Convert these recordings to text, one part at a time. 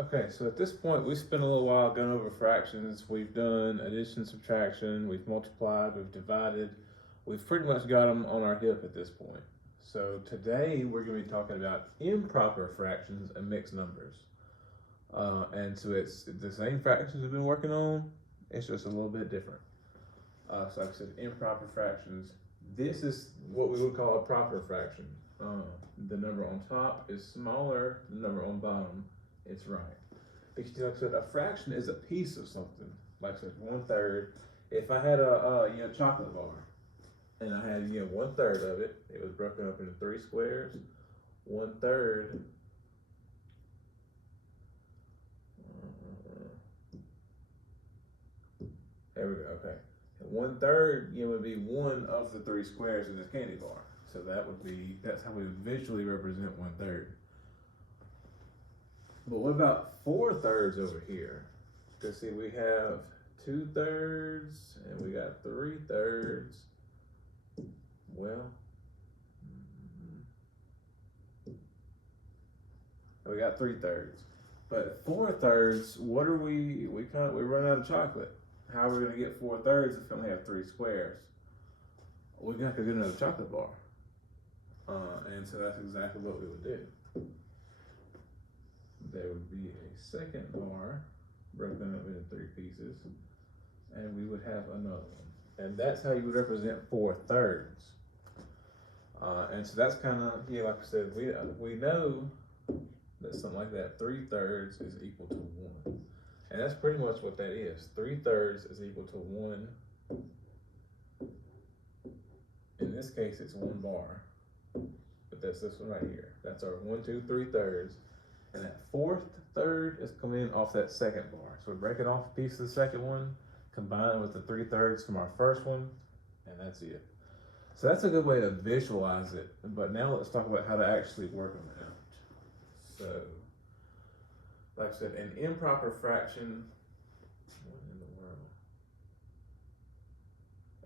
Okay, so at this point, we spent a little while going over fractions. We've done addition, subtraction, we've multiplied, we've divided. We've pretty much got them on our hip at this point. So today, we're going to be talking about improper fractions and mixed numbers. And so it's the same fractions we've been working on, it's just a little bit different. So like I said, improper fractions. This is what we would call a proper fraction. The number on top is smaller than the number on bottom. It's right. Because like I said, a fraction is a piece of something. Like I said, 1/3. If I had a chocolate bar, and I had 1/3 of it, it was broken up into 3 squares. 1/3. There we go. Okay. 1/3 would be one of the 3 squares in this candy bar. So that's how we would visually represent 1/3. But what about 4/3 over here? Because see, we have 2/3 and we got 3/3. Well, we got 3/3. But 4/3, what are we run out of chocolate. How are we gonna get 4/3 if we only have 3 squares? We're gonna have to get another chocolate bar. And so that's exactly what we would do. There would be a second bar broken up into 3 pieces, and we would have another one. And that's how you would represent 4/3. And so that's kind of, like I said, we know that something like that, 3/3 is equal to 1. And that's pretty much what that is. 3/3 is equal to 1. In this case, it's 1 bar. But that's this one right here. That's our 1, 2, 3/3. And that 4th third is coming in off that second bar. So we're breaking off a piece of the second one, combined with the 3/3 from our first one, and that's it. So that's a good way to visualize it. But now let's talk about how to actually work them out. So, like I said, an improper fraction, what in the world?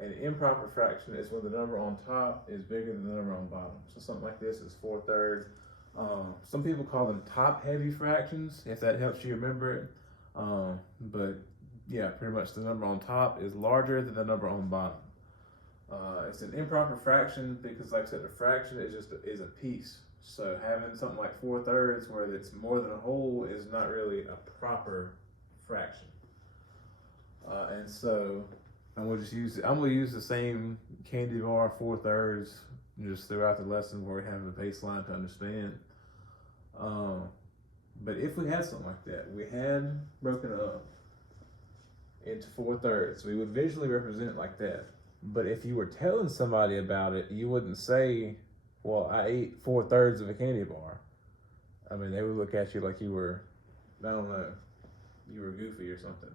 An improper fraction is when the number on top is bigger than the number on bottom. So something like this is 4/3. Some people call them top-heavy fractions, if that helps you remember it. But yeah, pretty much the number on top is larger than the number on bottom. It's an improper fraction because, like I said, a fraction is a piece. So having something like 4/3 where it's more than a whole is not really a proper fraction. And so I'm gonna use the same candy bar 4/3 just throughout the lesson where we have the baseline to understand. But if we had something like that, we had broken it up into 4/3, we would visually represent it like that. But if you were telling somebody about it, you wouldn't say, well, I ate 4/3 of a candy bar. I mean, they would look at you like you were, I don't know, you were goofy or something.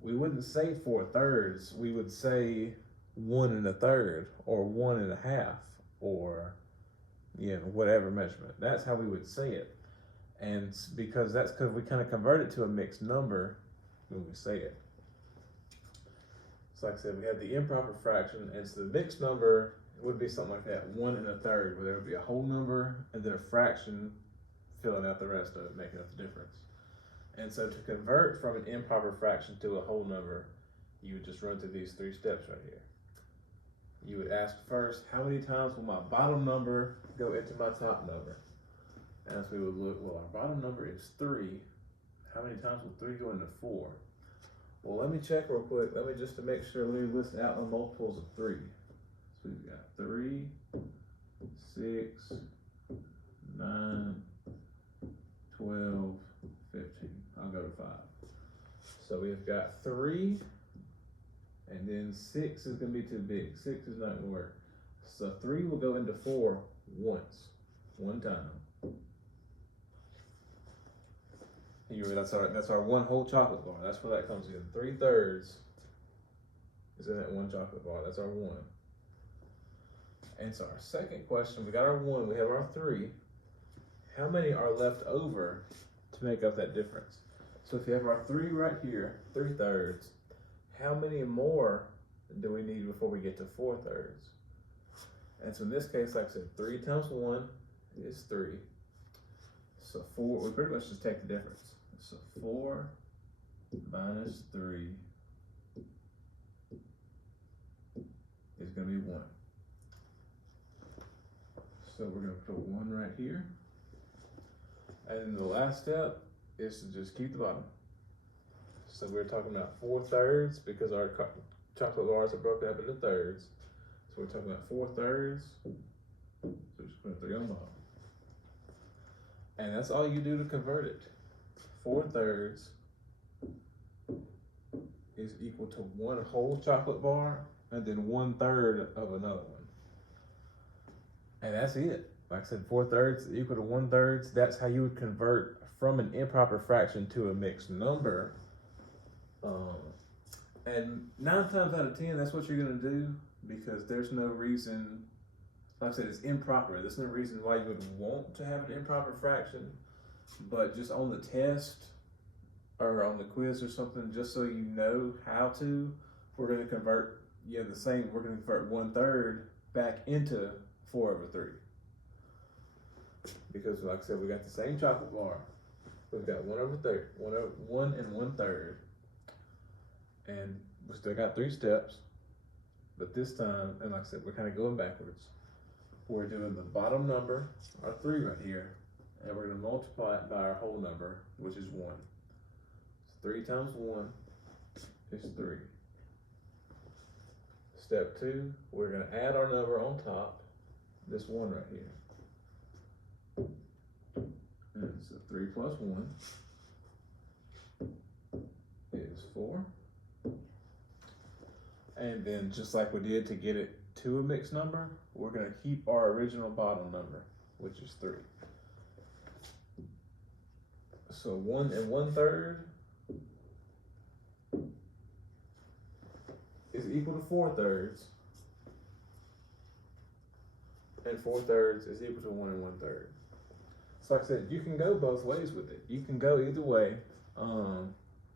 We wouldn't say 4/3, we would say 1 1/3 or 1 1/2 or whatever measurement. That's how we would say it. And because we kind of convert it to a mixed number when we say it. So like I said, we have the improper fraction, and so the mixed number would be something like that, 1 1/3, where there would be a whole number and then a fraction filling out the rest of it, making up the difference. And so to convert from an improper fraction to a whole number, you would just run through these 3 steps right here. You would ask first, how many times will my bottom number go into my top number? And so we would look, well, our bottom number is 3. How many times will 3 go into 4? Well, let me check real quick. Just to make sure, let me list out the multiples of 3. So we've got 3, 6, 9, 12, 15. I'll go to 5. So we've got 3, and then 6 is going to be too big. 6 is not going to work. So 3 will go into 4 once, one time. That's our 1 whole chocolate bar. That's where that comes in. 3/3 is in that 1 chocolate bar. That's our 1. And so our second question, we got our 1, we have our 3. How many are left over to make up that difference? So if you have our 3 right here, 3/3, how many more do we need before we get to 4/3? And so in this case, like I said, 3 times 1 is 3. So 4, we pretty much just take the difference. So 4 minus 3 is going to be 1. So we're going to put 1 right here. And then the last step is to just keep the bottom. So we're talking about 4/3 because our chocolate bars are broken up into thirds. So we're talking about 4/3. So just put a 3 on the bottom. And that's all you do to convert it. 4/3 is equal to 1 whole chocolate bar and then 1/3 of another one. And that's it. Like I said, 4/3 is equal to 1/3. That's how you would convert from an improper fraction to a mixed number. And 9 times out of 10, that's what you're gonna do because there's no reason, like I said, it's improper. There's no reason why you would want to have an improper fraction, but just on the test or on the quiz or something, just so you know how to, we're gonna convert, we're gonna convert 1/3 back into 4/3. Because like I said, we got the same chocolate bar. We've got 1/3, 1 and 1/3. And we still got 3 steps, but this time, and like I said, we're kind of going backwards. We're doing the bottom number, our 3 right here, and we're gonna multiply it by our whole number, which is 1. So 3 times 1 is 3. Step 2, we're gonna add our number on top, this 1 right here. And so 3 plus 1 is 4. And then just like we did to get it to a mixed number, we're gonna keep our original bottom number, which is 3. So 1 and 1/3 is equal to 4/3. And 4/3 is equal to 1 and 1/3. So like I said, you can go both ways with it. You can go either way.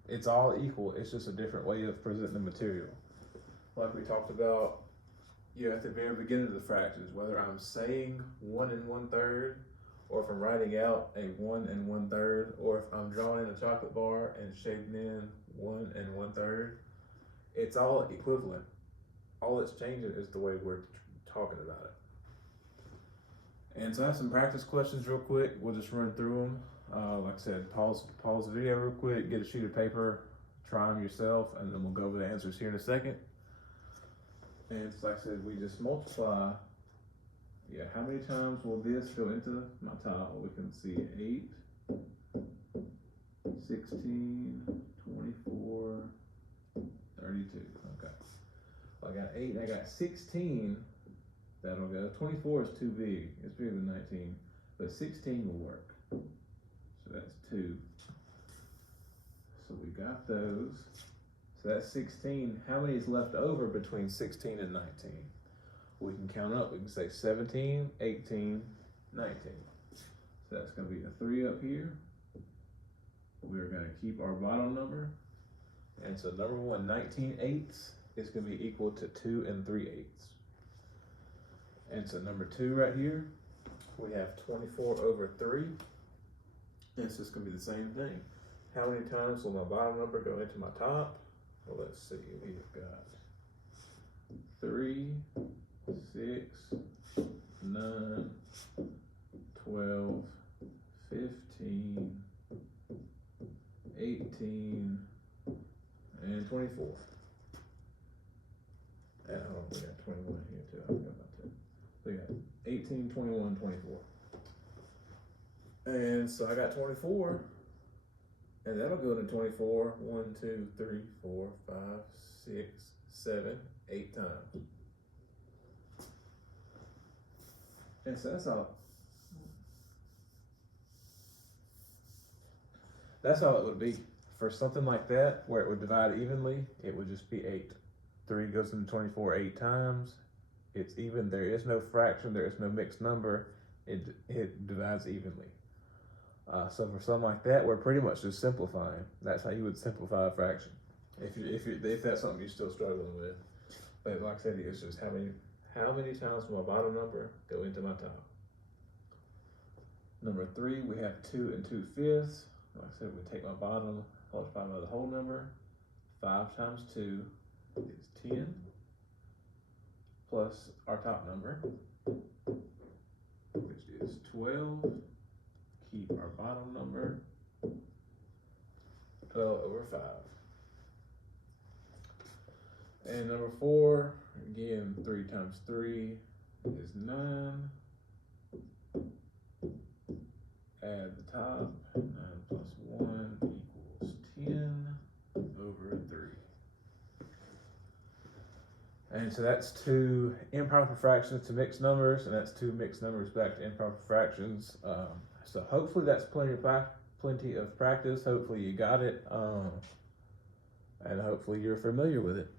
It's all equal. It's just a different way of presenting the material. Like we talked about, at the very beginning of the fractions, whether I'm saying 1 and 1/3, or if I'm writing out a 1 and 1/3, or if I'm drawing in a chocolate bar and shading in 1 and 1/3, it's all equivalent. All that's changing is the way we're talking about it. And so I have some practice questions real quick. We'll just run through them. Like I said, pause the video real quick, get a sheet of paper, try them yourself, and then we'll go over the answers here in a second. And so like I said, we just multiply. How many times will this go into my top? Well, we can see 8, 16, 24, 32. Okay. Well, I got 8 and I got 16. That'll go. 24 is too big. It's bigger than 19. But 16 will work. So that's 2. So we got those. So that's 16. How many is left over between 16 and 19? We can count up. We can say 17, 18, 19. So that's going to be a 3 up here. We're going to keep our bottom number. And so number 1, 19/8 is going to be equal to 2 3/8. And so number 2 right here, we have 24/3. And it's just going to be the same thing. How many times will my bottom number go into my top? Well, let's see. We've got 3, 6, 9, 12, 15, 18, and 24. And I don't think we got 21 here too. I forgot about that. We got 18, 21, 24. And so I got 24. And that'll go to 24, 1, 2, 3, 4, 5, 6, 7, 8 times. And so that's all. That's all it would be. For something like that, where it would divide evenly, it would just be 8. 3 goes into 24 8 times. It's even. There is no fraction. There is no mixed number. It divides evenly. So for something like that, we're pretty much just simplifying. That's how you would simplify a fraction. If that's something you're still struggling with. But like I said, it's just how many times will my bottom number go into my top? Number 3, we have 2 2/5. Like I said, we take my bottom, multiply by the whole number. 5 times 2 is 10, plus our top number, which is 12. Keep our bottom number, 12/5. And number 4, again, 3 times 3 is 9. Add the top, 9 plus 1 equals 10/3. And so that's 2 improper fractions to mixed numbers, and that's 2 mixed numbers back to improper fractions. So hopefully that's plenty of practice. Hopefully you got it, and hopefully you're familiar with it.